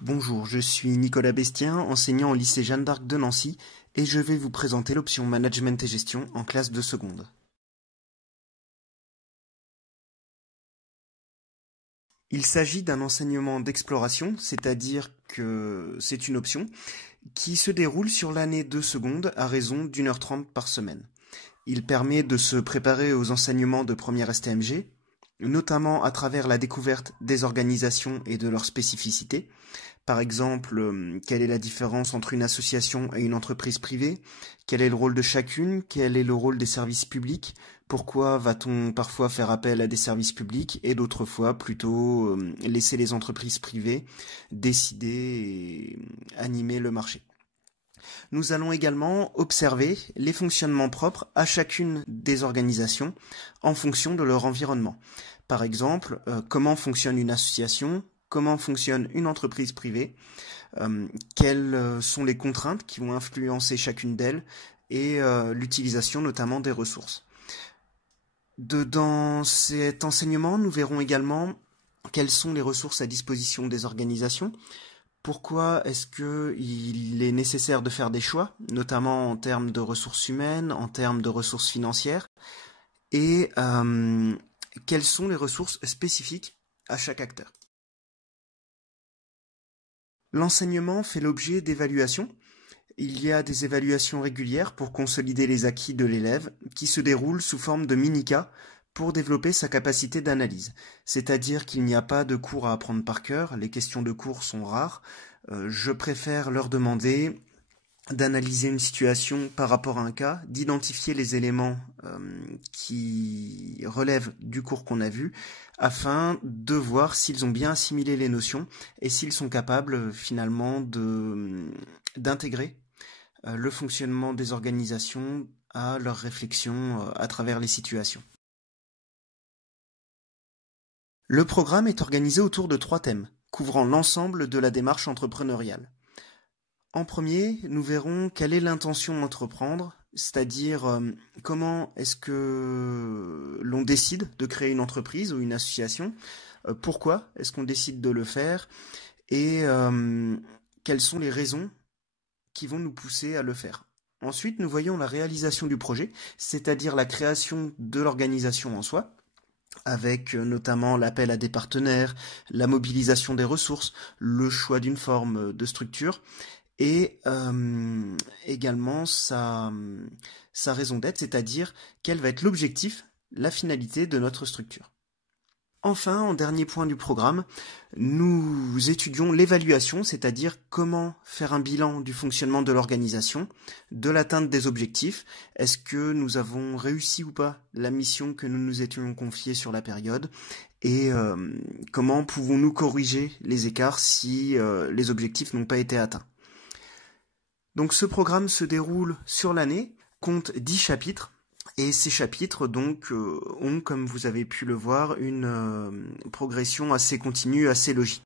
Bonjour, je suis Nicolas Bestien, enseignant au lycée Jeanne d'Arc de Nancy, et je vais vous présenter l'option Management et Gestion en classe de seconde. Il s'agit d'un enseignement d'exploration, c'est-à-dire que c'est une option qui se déroule sur l'année de seconde à raison d'1h30 par semaine. Il permet de se préparer aux enseignements de première STMG, notamment à travers la découverte des organisations et de leurs spécificités. Par exemple, quelle est la différence entre une association et une entreprise privée? Quel est le rôle de chacune? Quel est le rôle des services publics? Pourquoi va-t-on parfois faire appel à des services publics et d'autres fois plutôt laisser les entreprises privées décider et animer le marché? Nous allons également observer les fonctionnements propres à chacune des organisations en fonction de leur environnement. Par exemple, comment fonctionne une association, comment fonctionne une entreprise privée, quelles sont les contraintes qui vont influencer chacune d'elles et l'utilisation notamment des ressources. Dans cet enseignement, nous verrons également quelles sont les ressources à disposition des organisations. Pourquoi est-ce qu'il est nécessaire de faire des choix, notamment en termes de ressources humaines, en termes de ressources financières, et quelles sont les ressources spécifiques à chaque acteur. L'enseignement fait l'objet d'évaluations. Il y a des évaluations régulières pour consolider les acquis de l'élève qui se déroulent sous forme de mini-cas pour développer sa capacité d'analyse. C'est-à-dire qu'il n'y a pas de cours à apprendre par cœur, les questions de cours sont rares. Je préfère leur demander d'analyser une situation par rapport à un cas, d'identifier les éléments qui relèvent du cours qu'on a vu, afin de voir s'ils ont bien assimilé les notions et s'ils sont capables finalement d'intégrer le fonctionnement des organisations à leur réflexion à travers les situations. Le programme est organisé autour de 3 thèmes, couvrant l'ensemble de la démarche entrepreneuriale. En premier, nous verrons quelle est l'intention d'entreprendre, c'est-à-dire comment est-ce que l'on décide de créer une entreprise ou une association, pourquoi est-ce qu'on décide de le faire, et quelles sont les raisons qui vont nous pousser à le faire. Ensuite, nous voyons la réalisation du projet, c'est-à-dire la création de l'organisation en soi, avec notamment l'appel à des partenaires, la mobilisation des ressources, le choix d'une forme de structure, et également sa raison d'être, c'est-à-dire quel va être l'objectif, la finalité de notre structure. Enfin, en dernier point du programme, nous étudions l'évaluation, c'est-à-dire comment faire un bilan du fonctionnement de l'organisation, de l'atteinte des objectifs, est-ce que nous avons réussi ou pas la mission que nous nous étions confiée sur la période, et comment pouvons-nous corriger les écarts si les objectifs n'ont pas été atteints. Donc ce programme se déroule sur l'année, compte 10 chapitres, et ces chapitres donc ont, comme vous avez pu le voir, une progression assez continue, assez logique.